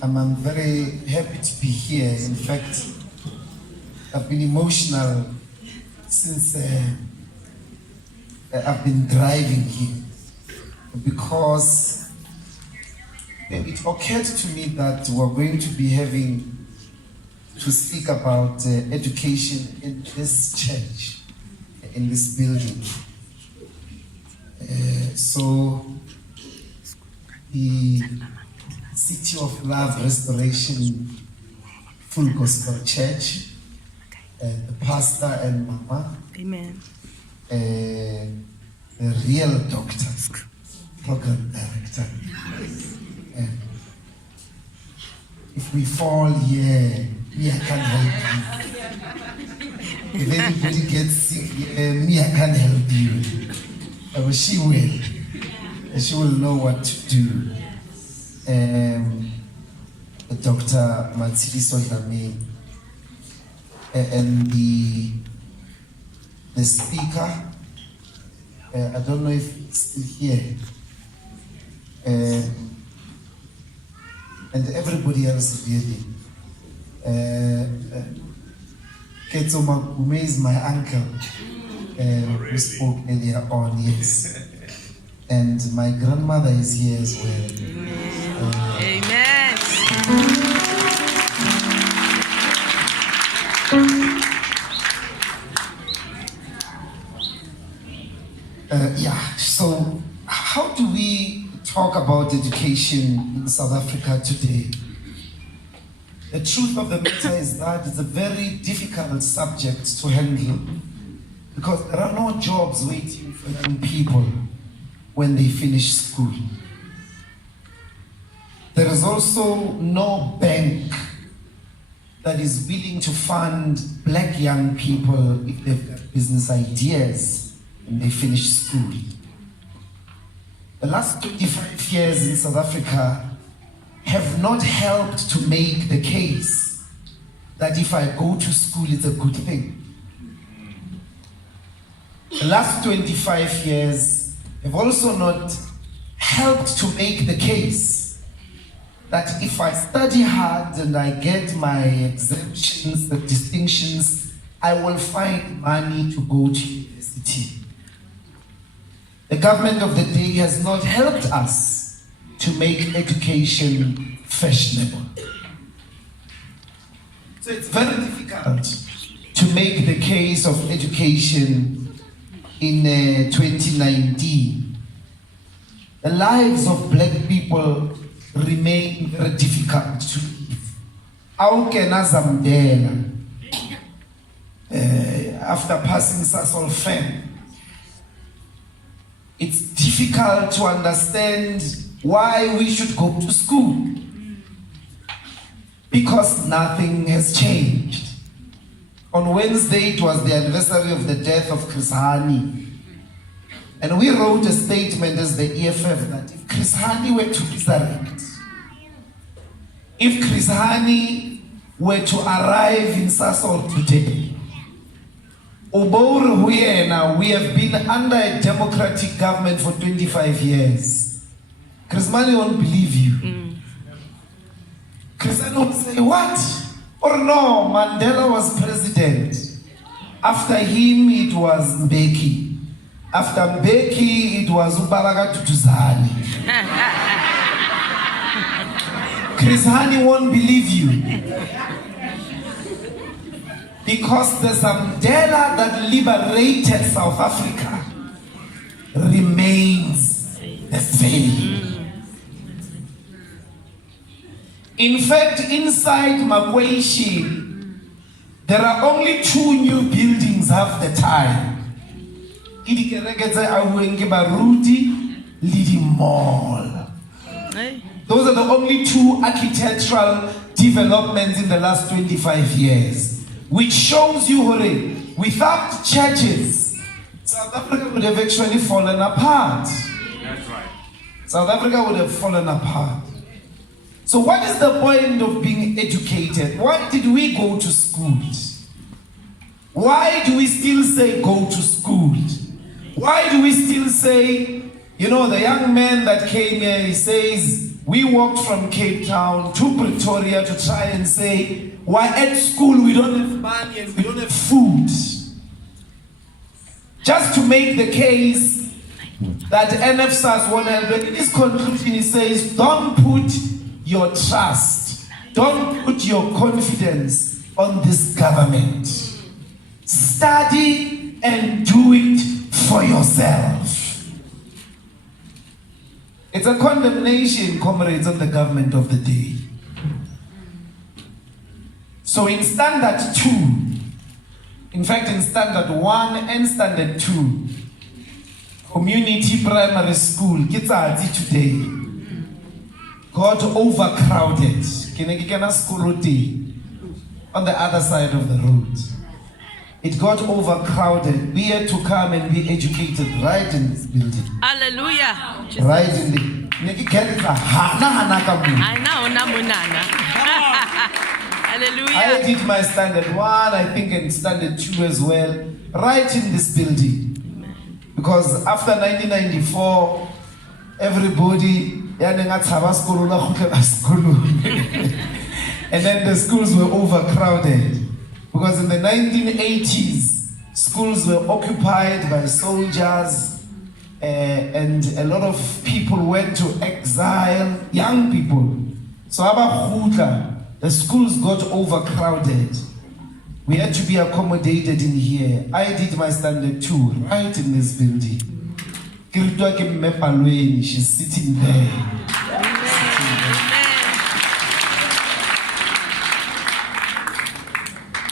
I'm very happy to be here. In fact, I've been emotional since I've been driving here, because it occurred to me that we're going to be having to speak about education in this church, in this building. So the City of Love Restoration Full Gospel Church, the pastor and mama, amen, the real doctor, program director. If we fall here, me, I can't help you. If anybody gets sick, me, I can't help you. But she will. And she will know what to do. Dr. Matsiliso Yame, and the speaker, I don't know if he's still here, and everybody else really. Ketso Makume is my uncle, who spoke earlier on, yes. And my grandmother is here as well. Amen. So how do we talk about education in South Africa today? The truth of the matter is that it's a very difficult subject to handle, because there are no jobs waiting for young people when they finish school. There is also no bank that is willing to fund black young people if they've got business ideas and they finish school. The last 25 years in South Africa have not helped to make the case that if I go to school, it's a good thing. The last 25 years have also not helped to make the case that if I study hard and I get my exemptions, the distinctions, I will find money to go to university. The government of the day has not helped us to make education fashionable. So it's very difficult to make the case of education in 2019. The lives of black people remain very difficult to live. After passing Sasol Fem, it's difficult to understand why we should go to school, because nothing has changed. On Wednesday, it was the anniversary of the death of Chris Hani. And we wrote a statement as the EFF that if Chris Hani were to resurrect, if Chris Hani were to arrive in Sasol today, we have been under a democratic government for 25 years. Chris Hani won't believe you. Chris Hani will say, what? Or no, Mandela was president. After him, it was Mbeki. After Mbeki, it was Ubalaga Tutuzani. Chris Hani won't believe you. Because the Mandela that liberated South Africa remains the same. In fact, inside Makweishi, there are only 2 new buildings half the time. Mall. Those are the only 2 architectural developments in the last 25 years, which shows you, without churches, South Africa would have actually fallen apart. That's right. South Africa would have fallen apart. So what is the point of being educated? Why did we go to school? Why do we still say go to school? Why do we still say, the young man that came here, he says, We walked from Cape Town to Pretoria to try and say, why at school we don't have money and we don't have food. Just to make the case that NFSAS won't help. But in his conclusion, he says, don't put your trust, don't put your confidence on this government. Study and do it for yourself. It's a condemnation, comrades, on the government of the day. So in standard 2, in fact in standard 1 and standard 2, community primary school, today, got overcrowded. On the other side of the road. It got overcrowded. We had to come and be educated right in this building. Hallelujah. Right in the Hallelujah. I did my standard 1, I think, and standard 2 as well, right in this building. Because after 1994, everybody, and then the schools were overcrowded. Because in the 1980s, schools were occupied by soldiers, and a lot of people went to exile, young people. So the schools got overcrowded. We had to be accommodated in here. I did my standard 2 right in this building. She's sitting there.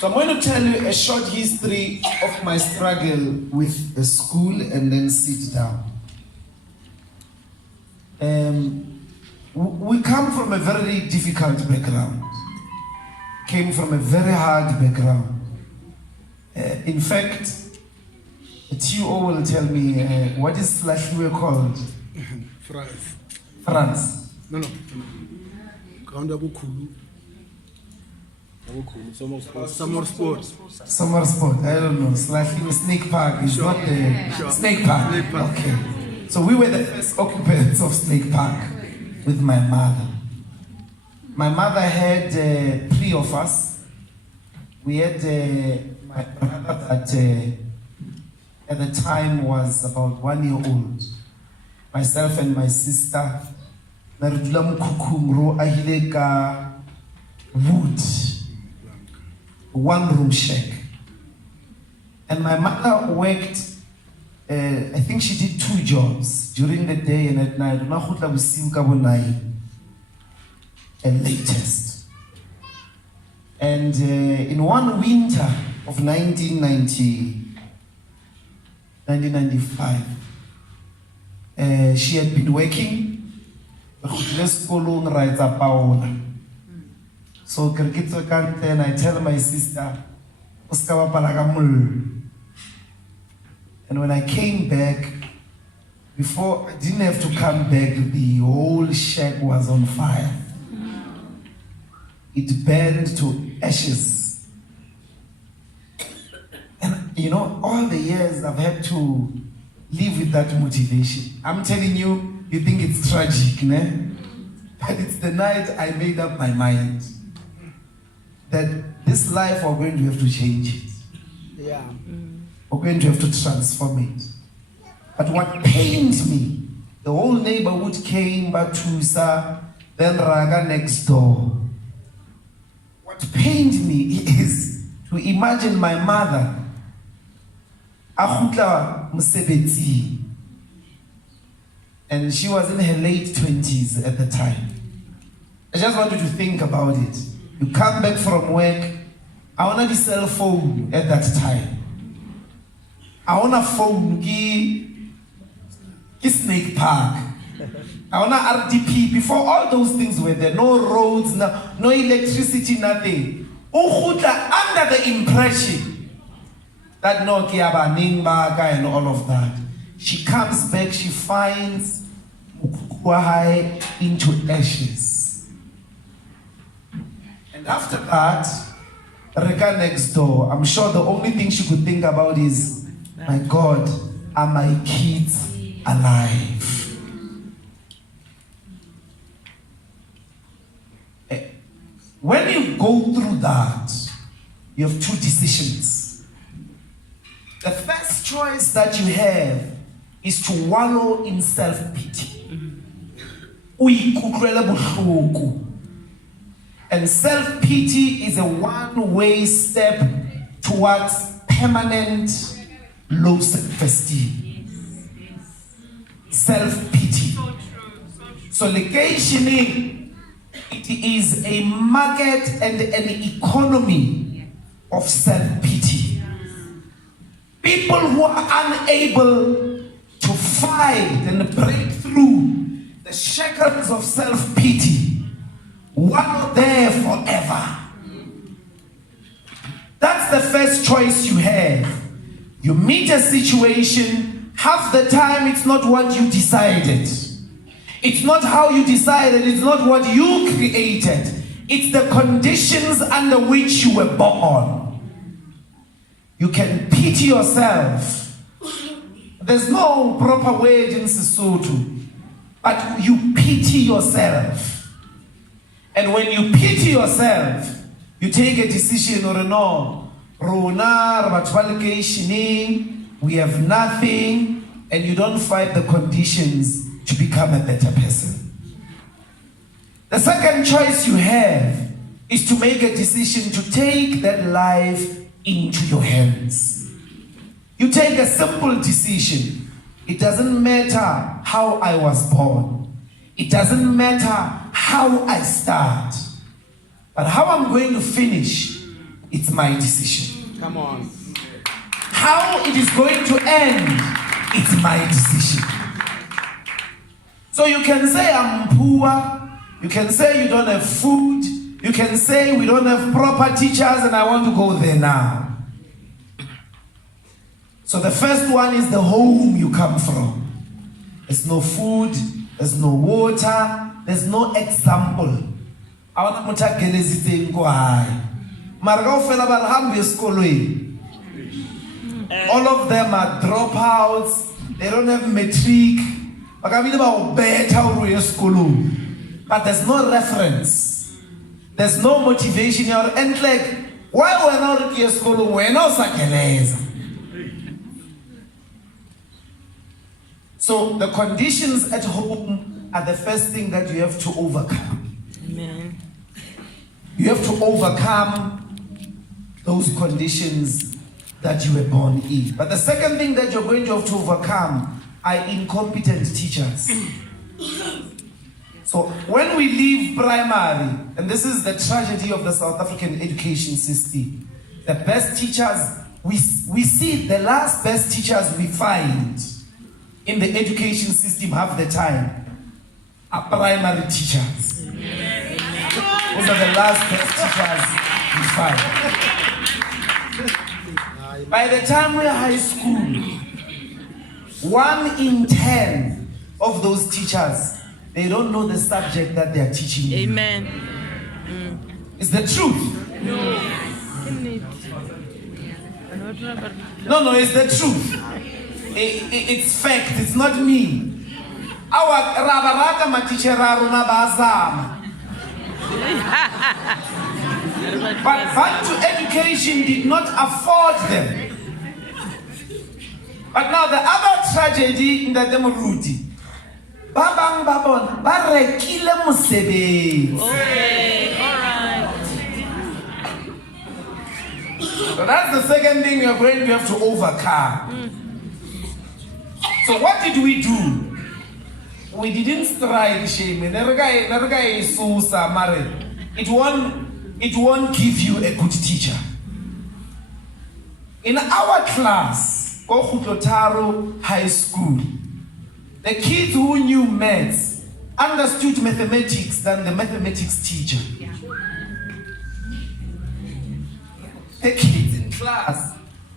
So I'm going to tell you a short history of my struggle with the school and then sit down. We come from a very difficult background. Came from a very hard background. In fact, TO will tell me what is Slashwe called? France. No. Summer sport. Summer sport. I don't know. Slashwe Snake Park is not the Snake Park. Okay. So we were the first occupants of Snake Park with my mother. My mother had 3 of us. We had my brother that at the time was about 1 year old. Myself and my sister. Wood. 1-room shack. And my mother worked, I think she did 2 jobs during the day and at night. And latest. And in one winter of 1995, she had been working. So and I tell my sister, and when I came back, before I didn't have to come back, the whole shack was on fire. It burned to ashes. And you know, all the years I've had to live with that motivation. I'm telling you, you think it's tragic, né? But it's the night I made up my mind that this life we're going to have to change it. Yeah. We're going to have to transform it. But what pained me, the whole neighborhood came, Batusa, then Raga next door. What pained me is to imagine my mother, Ahutla Musebeti, and she was in her late 20s at the time. I just want you to think about it. You come back from work, I want a cell phone at that time. I want a phone, Snake Park. I want a RDP. Before all those things were there, no roads, no electricity, nothing. Under the impression that no Kiaba Ningbaga and all of that. She comes back, she finds Mukwahai into ashes. And after that, Reka next door, I'm sure the only thing she could think about is, my God, are my kids alive? When you go through that, you have two decisions. The first choice that you have is to wallow in self-pity. And self-pity is a one-way step towards permanent low self-esteem. Self-pity. So legationing, it is a market and an economy of self-pity. People who are unable to fight and break through the shackles of self-pity, wallow there forever. That's the first choice you have. You meet a situation, half the time it's not what you decided. It's not how you decided, it's not what you created. It's the conditions under which you were born. You can pity yourself. There's no proper word in Sesotho, but you pity yourself. And when you pity yourself, you take a decision or no, we have nothing, and you don't fight the conditions to become a better person. The second choice you have is to make a decision to take that life into your hands. You take a simple decision. It doesn't matter how I was born. It doesn't matter how I start. But how I'm going to finish, it's my decision. Come on. How it is going to end, it's my decision. So you can say I'm poor. You can say you don't have food. You can say we don't have proper teachers and I want to go there now. So the first one is the home you come from. There's no food, there's no water, there's no example. All of them are dropouts, they don't have matric. But there's no reference. There's no motivation. And like, why we're not at school? We're not sakeleza. So the conditions at home are the first thing that you have to overcome. Amen. You have to overcome those conditions that you were born in. But the second thing that you're going to have to overcome are incompetent teachers. So when we leave primary, and this is the tragedy of the South African education system, the best teachers, we see the last best teachers we find in the education system half the time are primary teachers. Those are the last best teachers we find. By the time we're high school, 1 in 10 of those teachers, they don't know the subject that they are teaching you. Amen. It's the truth. No, it's the truth. It's fact, it's not me. Our rabarata maticheraru na bazama. But Bantu education did not afford them. But now the other tragedy in the Demorudi. Babang babon, barekile musebenzi. Okay, all right. So that's the second thing you're going to have to overcome. So what did we do? We didn't strike shame. It won't give you a good teacher. In our class, Kokhutotaro High School, the kids who knew maths understood mathematics than the mathematics teacher. The kids in class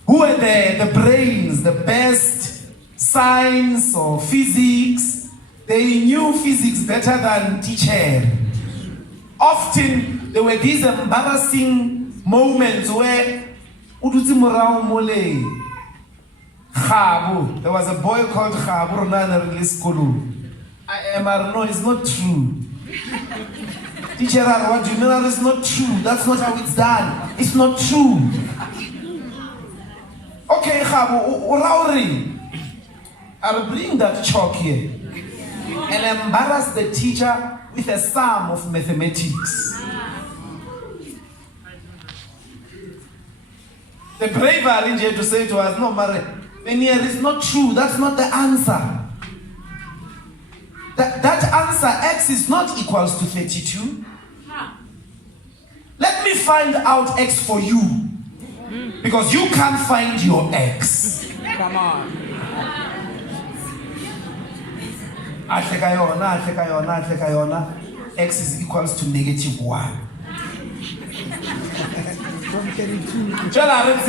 who were the brains, the best science or physics, they knew physics better than teacher. Often there were these embarrassing moments where there was a boy called Khabu. No, it's not true. Teacher, what do you mean? That's not true. That's not how it's done. It's not true. Okay, I'll bring that chalk here and embarrass the teacher with a sum of mathematics. The bravery here to say to us, no, Mary, it's not true. That's not the answer. That answer, x is not equals to 32. Let me find out x for you. Because you can't find your x. Come on. X is equals to -1. From 32. -1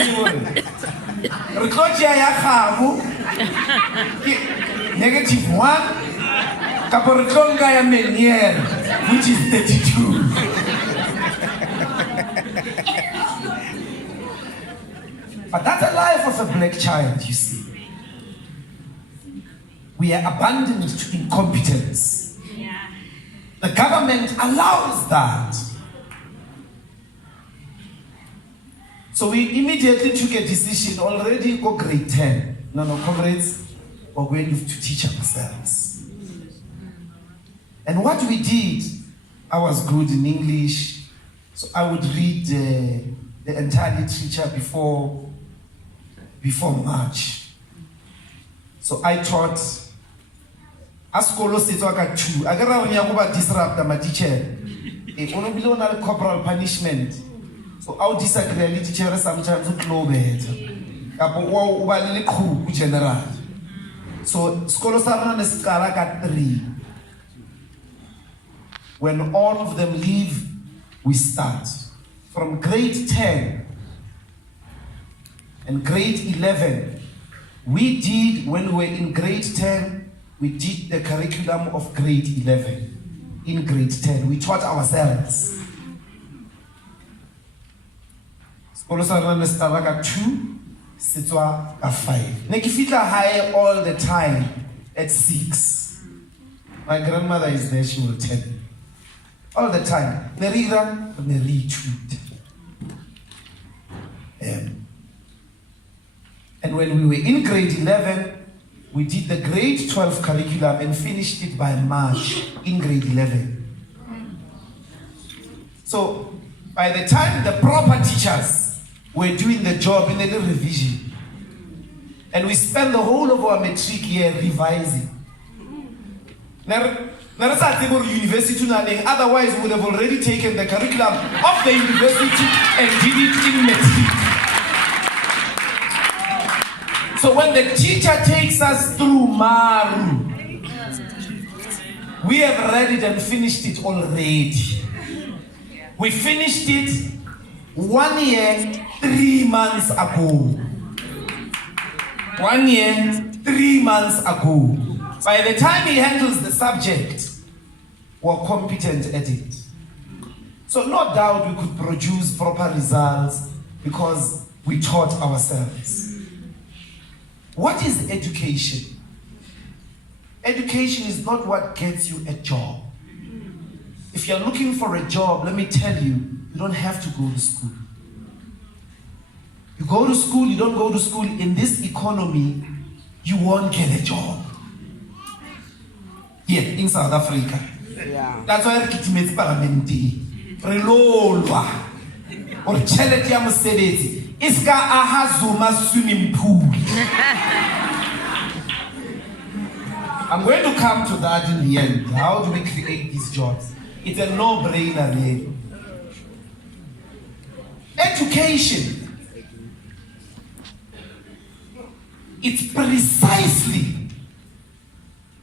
which is 32. But that's the life of a black child, you see. We are abandoned to incompetence. The government allows that. So we immediately took a decision, already go grade 10. No, comrades, we're going to teach ourselves. And what we did, I was good in English, so I would read the entire literature before March. So I taught Askolo Setoaka 2. I got disrupt my teacher. A corporal punishment. So I'll disagree with teacher sometimes to close it. General. So Skolo Sarana is Karaka 3. When all of them leave, we start. From grade 10 and grade 11, we did, when we were in grade 10, we did the curriculum of grade 11. In grade 10, we taught ourselves. Skolosarana Staraka 2, Sitwa 5. Nekifita high all the time at 6. My grandmother is there, she will tell you. All the time. Nerira, neritweet. And when we were in grade 11, we did the grade 12 curriculum and finished it by March in grade 11. So by the time the proper teachers were doing the job in the revision, and we spent the whole of our matric year revising. University, otherwise we would have already taken the curriculum of the university and did it in matric. So when the teacher takes us through Maru, we have read it and finished it already. We finished it 1 year, 3 months ago. 1 year, 3 months ago. By the time he handles the subject, we're competent at it. So no doubt we could produce proper results because we taught ourselves. What is education? Education is not what gets you a job. If you're looking for a job, let me tell you, you don't have to go to school. You go to school, you don't go to school, in this economy, you won't get a job. Here in South Africa. Yeah. That's why it's parliament. Relolwa. Or charity amusebeti. Iska ahazuma swimming pool. I'm going to come to that in the end. How do we create these jobs? It's a no-brainer really. Education. It's precisely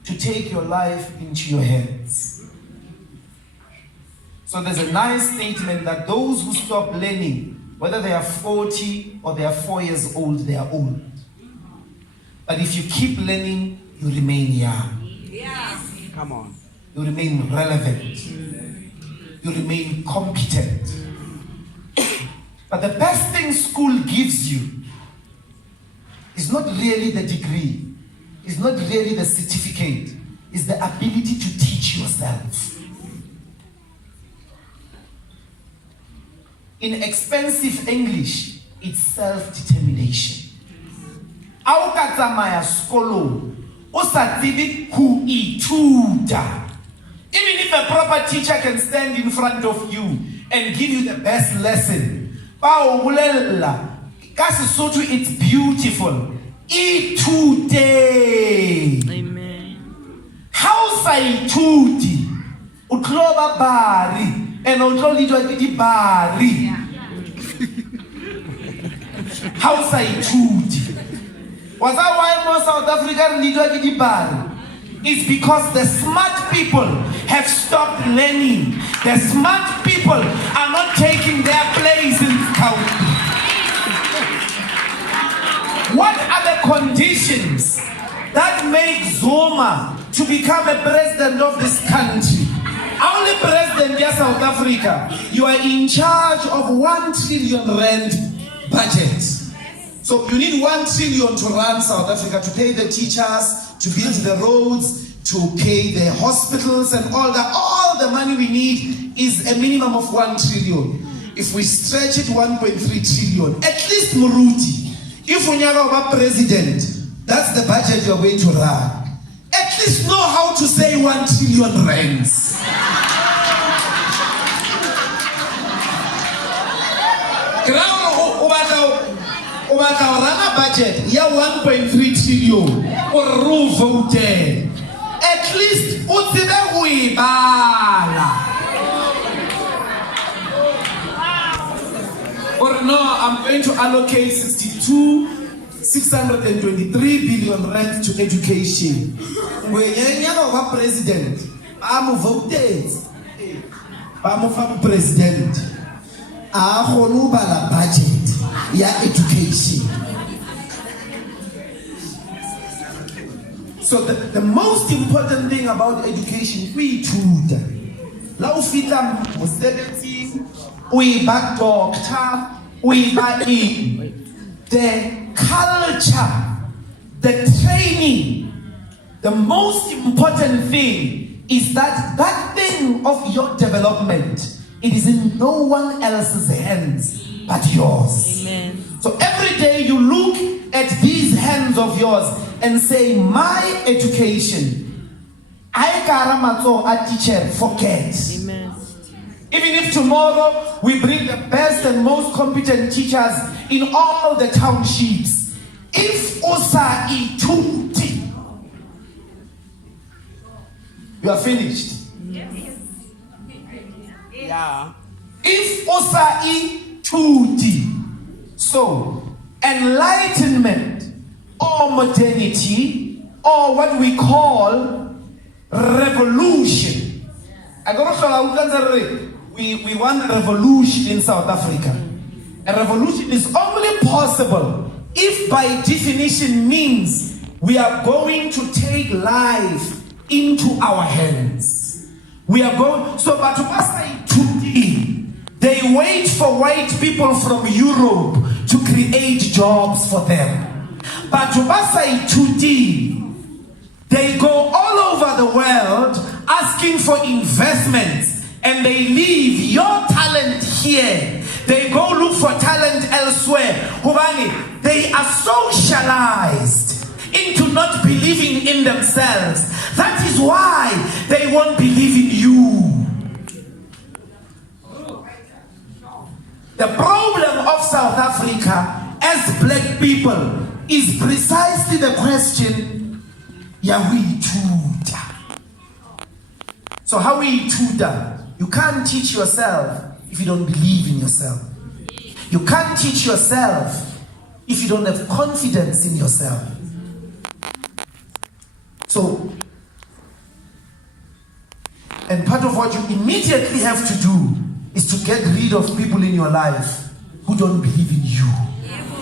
to take your life into your hands. So there's a nice statement that those who stop learning, whether they are 40 or they are 4 years old, they are old. But if you keep learning, you remain young. Yes. Come on. You remain relevant. You remain competent. But the best thing school gives you is not really the degree. It's not really the certificate. It's the ability to teach yourself. in expensive English, it's self-determination. Au ka tsamaya sekolong, o sa tsebe ho ithuta. Even if a proper teacher can stand in front of you and give you the best lesson, ba o bolella ka Sesotho, it's beautiful. Ithute. Amen. How sa ithuti, o tlo ba bari and o tlo lidwa ke di bari. How sa ithuti. Was that why most South African lidwa ke di bari? It's because the smart people have stopped learning. The smart people are not taking their place in the country. What are the conditions that make Zuma to become a president of this country? Only president of South Africa. You are in charge of 1 trillion rand budget. So you need 1 trillion to run South Africa, to pay the teachers, to build the roads, to pay the hospitals and all that. All the money we need is a minimum of 1 trillion. If we stretch it 1.3 trillion, at least Muruti, if Unyaga were president, that's the budget you're going to run. At least know how to say 1 trillion rands. Run a budget, yeah, 1.3 trillion, or voted. At least, or no, I'm going to allocate 623 billion rand to education. When you're president, I'm voted. I'm a president. I'm a budget. Yeah, education. So the most important thing about education, we tutor. La ufita mosebenzini, uyiba doctor, uyiba in. The culture, the training, the most important thing is that thing of your development, it is in no one else's hands but yours. Amen. So every day you look at these hands of yours and say, my education, I karamato a teacher, forget. Amen. Even if tomorrow we bring the best and most competent teachers in all the townships, if osa ituti, you are finished. Yeah. If osa ituti, so enlightenment or modernity or what we call revolution. We want a revolution in South Africa. A revolution is only possible if by definition means we are going to take life into our hands. We are going, so but today, they wait for white people from Europe to create jobs for them. But today, they go all over the world asking for investments and they leave your talent here. They go look for talent elsewhere. Hubani, they are socialized into not believing in themselves. That is why they won't believe in you. The problem of South Africa as black people is precisely the question, we tutor. So how we tutor? You can't teach yourself if you don't believe in yourself. You can't teach yourself if you don't have confidence in yourself. So, and part of what you immediately have to do is to get rid of people in your life who don't believe in you.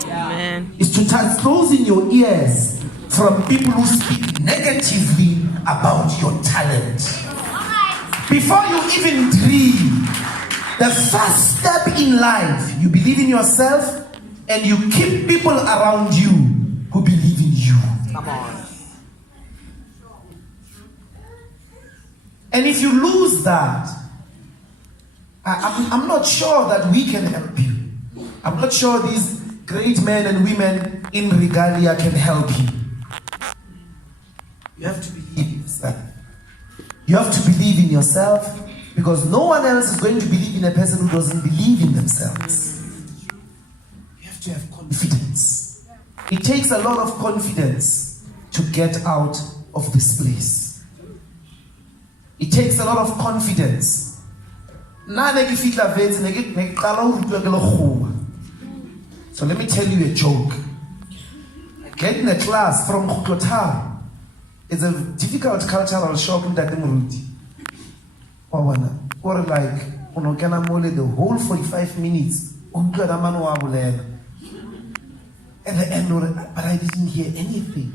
Amen. Is to close in your ears from people who speak negatively about your talent. Before you even dream, the first step in life, you believe in yourself and you keep people around you who believe in you. Come on. And if you lose that, I'm not sure that we can help you. I'm not sure these great men and women in regalia can help you. You have to believe in yourself. You have to believe in yourself, because no one else is going to believe in a person who doesn't believe in themselves. You have to have confidence. It takes a lot of confidence to get out of this place. It takes a lot of confidence. So let me tell you a joke. Getting a class from Khoklothar is a difficult cultural shock in that Muruti. Or like, the whole 45 minutes, at the end, but I didn't hear anything.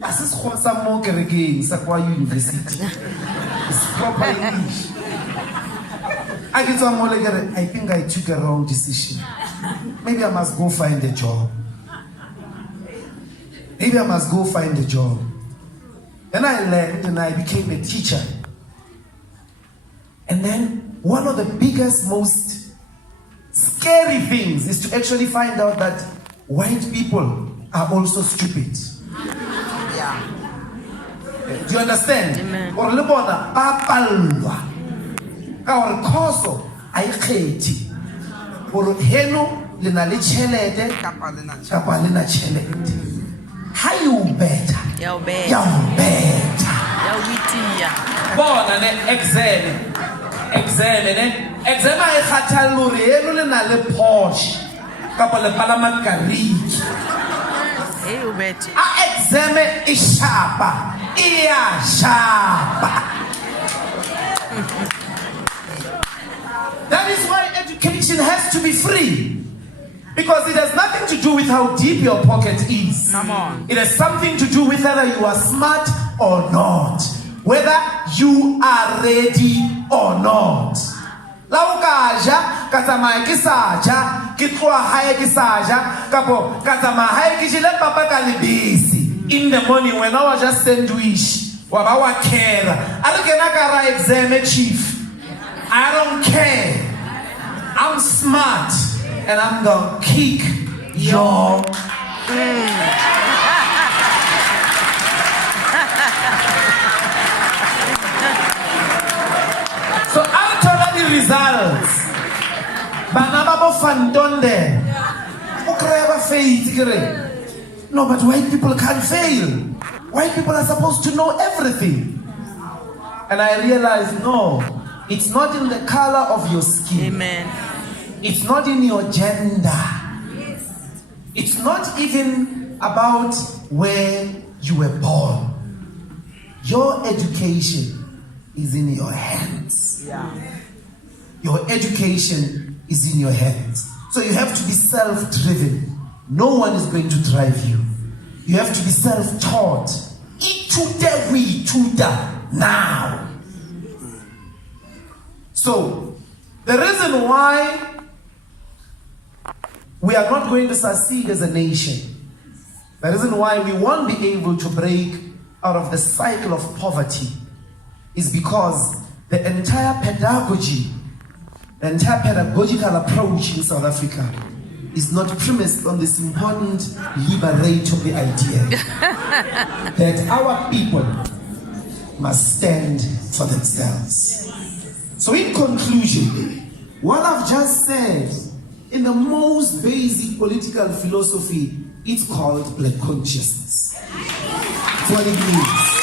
This is some more again, Sakwa University. It's proper English. I think I took a wrong decision. Maybe I must go find a job. Maybe I must go find a job. Then I left and I became a teacher. And then one of the biggest, most scary things is to actually find out that white people are also stupid. Yeah. Do you understand? Amen. Or lebona papalwa. Ka or khoso a ikgethi. Or heno le na le tšhelete kapa le na tšhelete. How you better? Ya better. You better. Ya witiya. Bona ne exam ne exam a ikgathalore heno le na le Porsche kapa le palama kariki. Hey, you better. A exam e shapa. Iya shapa. That is why education has to be free. Because it has nothing to do with how deep your pocket is. Come on. It has something to do with whether you are smart or not. Whether you are ready or not. La ukaja katama ke saja ke tloa hae ke saja kapo katama hae ke jile papa ka lebisi. In the morning when I was just sandwich wa ba wa care are ke na ka ra exam chief. I don't care. I'm smart and I'm gonna kick your So after the results, Banababo Fantonde, no, but white people can't fail. White people are supposed to know everything. And I realized, no, it's not in the color of your skin. Amen. It's not in your gender. It's not even about where you were born. Your education is in your hands. Yeah. Your education is in your hands. So you have to be self-driven. No one is going to drive you. You have to be self-taught. Now. So, the reason why we are not going to succeed as a nation, the reason why we won't be able to break out of the cycle of poverty is because the entire pedagogy, the entire pedagogical approach in South Africa is not premised on this important liberatory idea that our people must stand for themselves. So in conclusion, what I've just said, in the most basic political philosophy, it's called black consciousness. That's what it means.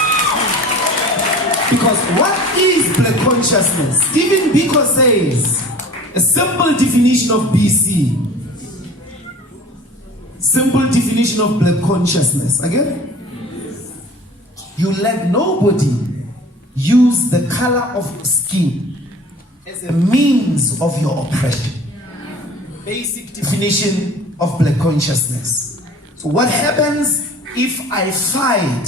Because what is black consciousness? Stephen Biko says, a simple definition of BC. Simple definition of black consciousness. Again? You let nobody use the color of your skin as a means of your oppression. Basic definition of black consciousness. So what happens if I fight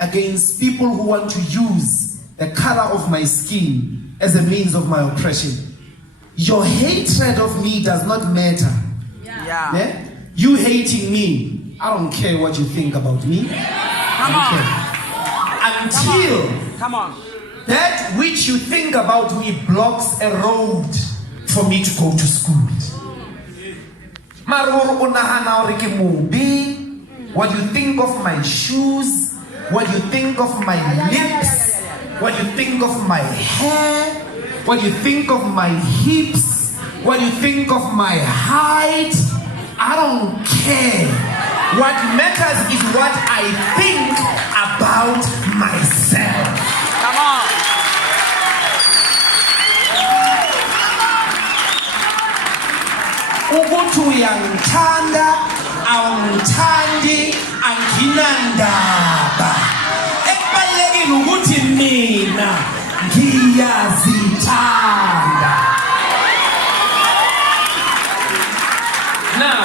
against people who want to use the color of my skin as a means of my oppression? Your hatred of me does not matter. Yeah? You hating me, I don't care what you think about me. Come on. Until Come on. That which you think about me blocks a road for me to go to school. What you think of my shoes, what you think of my lips, what you think of my hair, what you think of my hips, what you think of my height, I don't care. What matters is what I think about myself. Come on. Ukuthi uyangithanda awungithandi anginandaba, ekubalulekile ukuthi mina ngiyazithanda. Now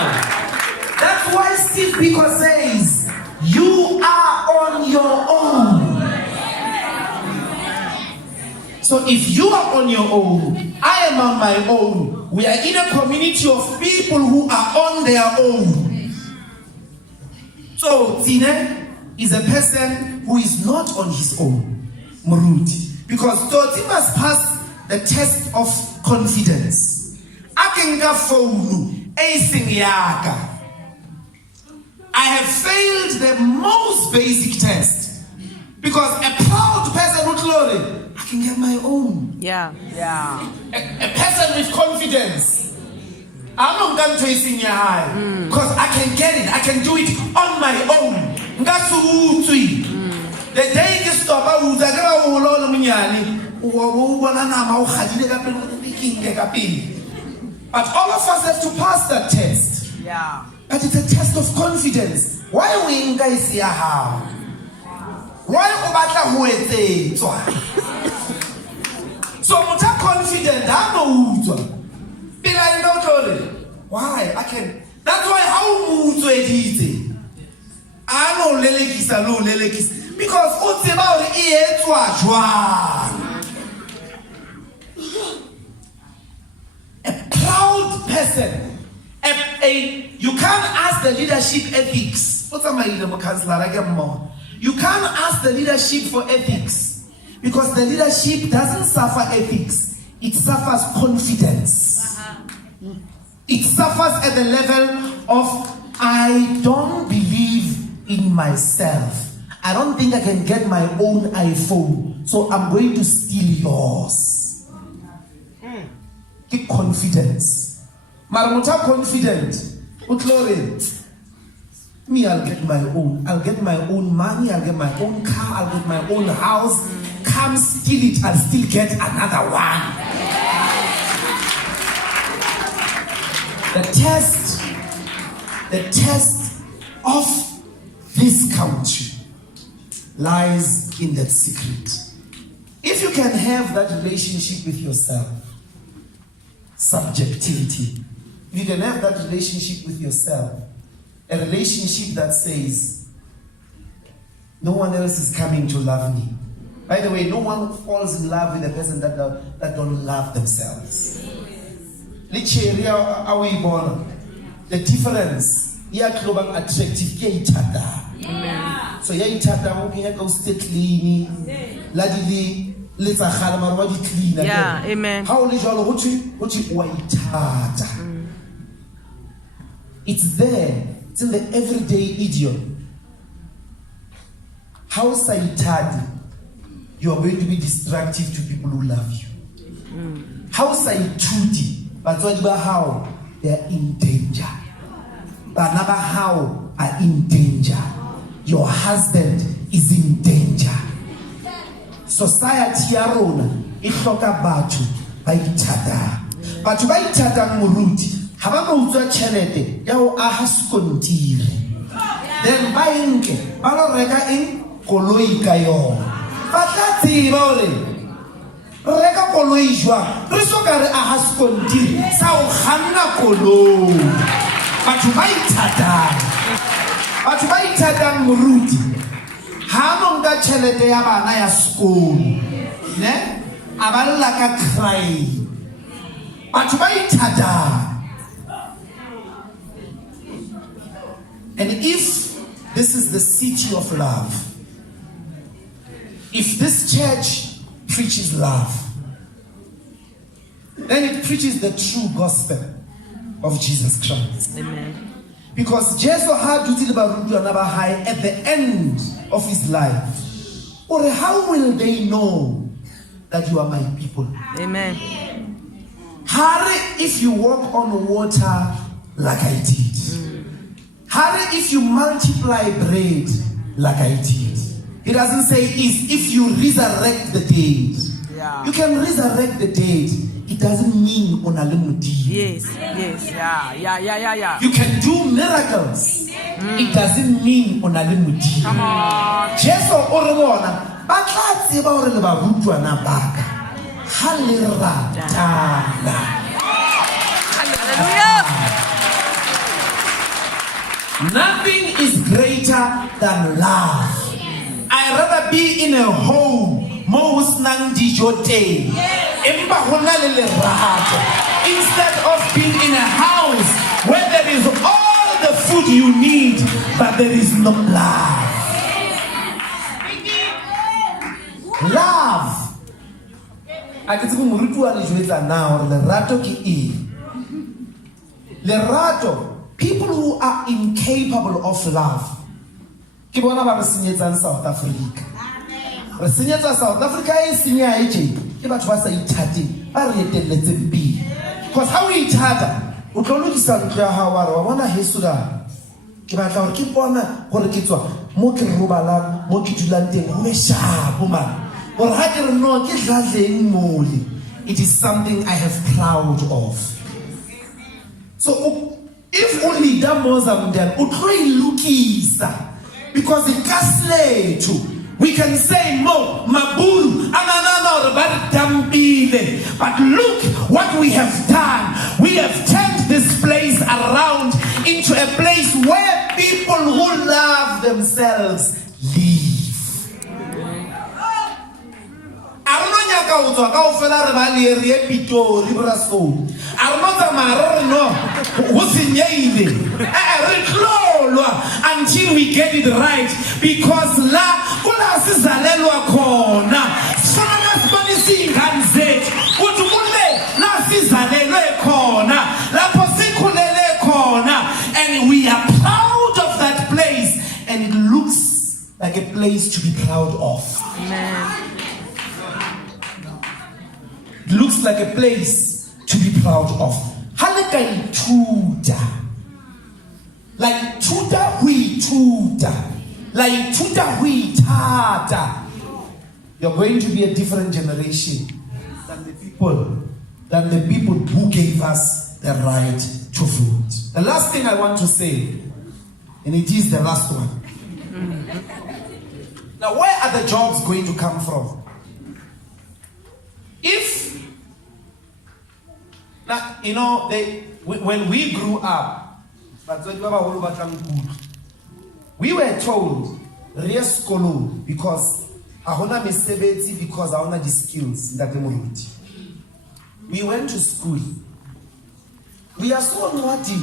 that's why Steve Biko says you are on your own. So if you are on your own, I am on my own. We are in a community of people who are on their own. So Tine is a person who is not on his own. Muruti. Because Toti must pass the test of confidence. Akenga founu, acing yaka. I have failed the most basic test. Because a proud person would glory, I can get my own. Yeah. A person with confidence, I'm not going to chasing your high. Because I can get it, I can do it on my own. The day you stop, but all of us have to pass that test. Yeah. But it's a test of confidence. Why we guys here how? Why ubatla huete? So muta confident, I know uzo. Bila ndotole. Why? I can. That's why how muzo edite. I know lelekisa lo lelekisa. Because utseba ori ietwa jwa. A proud person. You can't ask the leadership ethics. What's my leader, counselor? I get more. You can't ask the leadership for ethics because the leadership doesn't suffer ethics. It suffers confidence. It suffers at the level of I don't believe in myself. I don't think I can get my own iPhone, so I'm going to steal yours. Keep confidence. Maramuta confident. Utlore. Me, I'll get my own. I'll get my own money. I'll get my own car. I'll get my own house. Come steal it. I'll still get another one. The test of this country lies in that secret. If you can have that relationship with yourself, subjectivity. If you can have that relationship with yourself, a relationship that says, no one else is coming to love me. By the way, no one falls in love with a person that don't love themselves. The difference, attractive. So Yeah, amen. It's there. It's in the everyday idiom. How saitadi, you are going to be destructive to people who love you. How saitudi, but how they are in danger. But never how are in danger. Your husband is in danger. Society yarona itloka batho ba ithata. Batho ba ithata muruti. Hababa utswa chelete ya o aha skontire. Then bainke ba lo reka in koloi ka yona. Ba tla tseba ore reka koloi jwa re soka re aha skontire sa o khanna koloi. Batho ba ithata muruti. Ha monga chelete ya bana ya school ne aballa ka cry. Batho ba ithata. And if this is the city of love, if this church preaches love. Then it preaches the true gospel of Jesus Christ. Amen. Because Jesus had to tell about high at the end of his life. Or how will they know that you are my people? Amen. Hurry if you walk on water like I did. Hurry if you multiply bread like I did. It doesn't say if you resurrect the dead. Yeah. You can resurrect the dead. It doesn't mean onalimudi. Yes. Yeah. You can do miracles. It doesn't mean onalimudi. Come on. Jesu orona batlatsi ba hore le ba rutwa na baka. Hallelujah. Nothing is greater than love. I'd rather be in a home instead of being in a house where there is all the food you need, but there is no love. Love. I can say now, Lerato, people who are incapable of love. Ke bona ba re senyetsa South Africa. Re senyetsa South Africa e senya etse. Ke batho ba sa ithate, ba re etelletse mpi. Because how we ithata, o tlo lokisa ntlo ya hao wa re wa bona hesura. Ke batla hore ke bona gore ke tswa mo ke robalang, mo ke dulang teng, ho me shapo man. Gore ha ke re no ke dladleng mole. It is something I have proud of. So if only that Mozambique utloy lukisa, because it castle too. We can say mo mabulu ananana dampile, but look what we have done. We have turned this place around into a place where people who love themselves live. Until we get it right, because la kuna sizalelwa khona sana sibonisa ingane zethu ukuthi kule la sizalelwe khona lapho sikhulele khona, and we are proud of that place, and it looks like a place to be proud of. Amen. It looks like a place to be proud of. Halekai tuda. Like tuda hui tuda. Like tuda hui tata. You're going to be a different generation than the people who gave us the right to vote. The last thing I want to say, and it is the last one. Now, where are the jobs going to come from? If, now, you know, when we grew up, we were told, because because I the skills that we went to school. We are so naughty.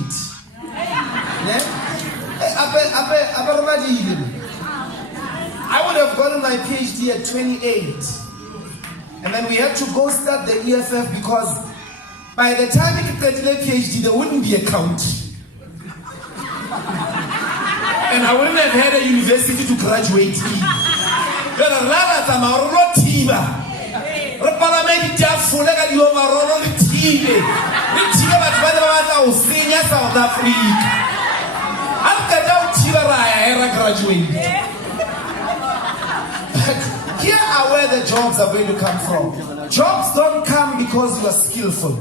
I would have gotten my PhD at 28. And then we had to go start the EFF because by the time we could get the PhD, there wouldn't be a count. And I wouldn't have had a university to graduate in. But rather than our team, South Africa. Here are where the jobs are going to come from. Jobs don't come because you are skillful.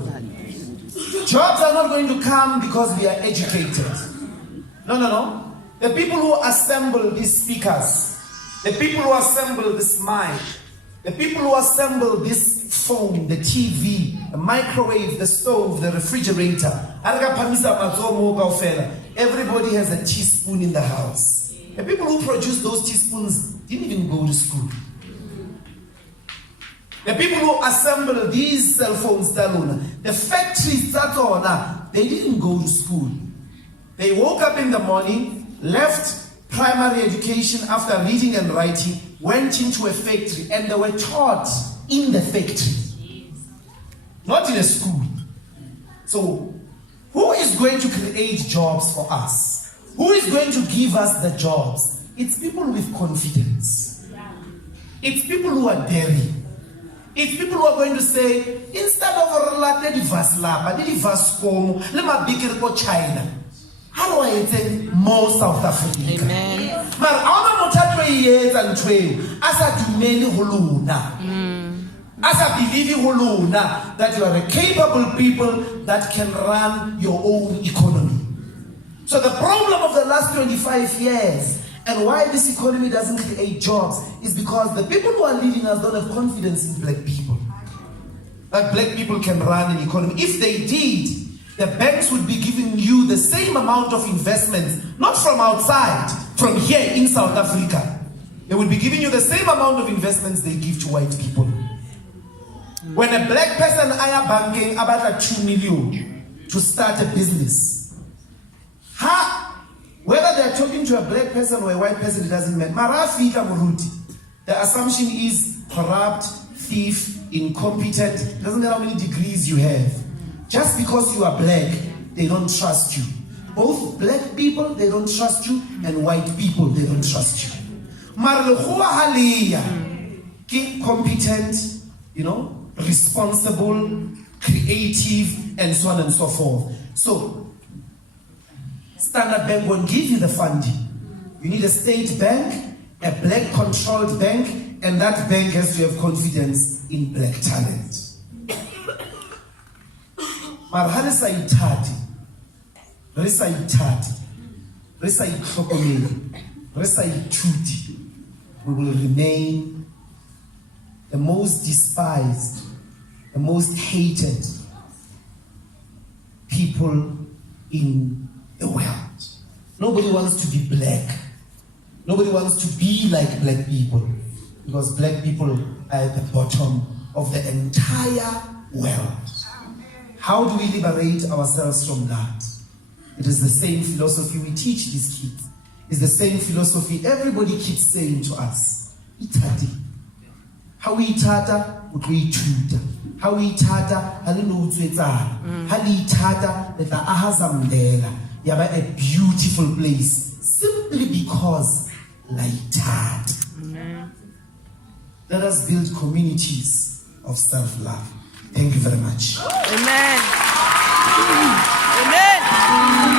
Jobs are not going to come because we are educated. No. The people who assemble these speakers, the people who assemble this mic, the people who assemble this phone, the TV, the microwave, the stove, the refrigerator, everybody has a teaspoon in the house. The people who produce those teaspoons didn't even go to school. The people who assemble these cell phones, the factories, they didn't go to school. They woke up in the morning, left primary education after reading and writing, went into a factory, and they were taught in the factory, not in a school. So, who is going to create jobs for us? Who is going to give us the jobs? It's people with confidence. It's people who are daring. It's people who are going to say, instead of China, how do I attend more South Africa? Amen. As I believe that you are a capable people that can run your own economy. So the problem of the last 25 years and why this economy doesn't create jobs is because the people who are leading us don't have confidence in black people. That black people can run an economy. If they did, the banks would be giving you the same amount of investments, not from outside, from here in South Africa. They would be giving you the same amount of investments they give to white people. When a black person aya banking about 2 million to start a business, whether they're talking to a black person or a white person, it doesn't matter. The assumption is corrupt, thief, incompetent. It doesn't matter how many degrees you have. Just because you are black, they don't trust you. Both black people, they don't trust you, and white people, they don't trust you. Competent, responsible, creative, and so on and so forth. So, Standard Bank won't give you the funding. You need a state bank, a black controlled bank, and that bank has to have confidence in black talent. We will remain the most despised, the most hated people in the world. Nobody wants to be black. Nobody wants to be like black people, because black people are at the bottom of the entire world. How do we liberate ourselves from that? It is the same philosophy we teach these kids. It's the same philosophy everybody keeps saying to us. Itati. How we tata, we tuta. How we tata, halino utswetsa. Hali tata, that ahazamdela. Yaba a beautiful place. Simply because light. Let us build communities of self-love. Thank you very much. Amen. Amen.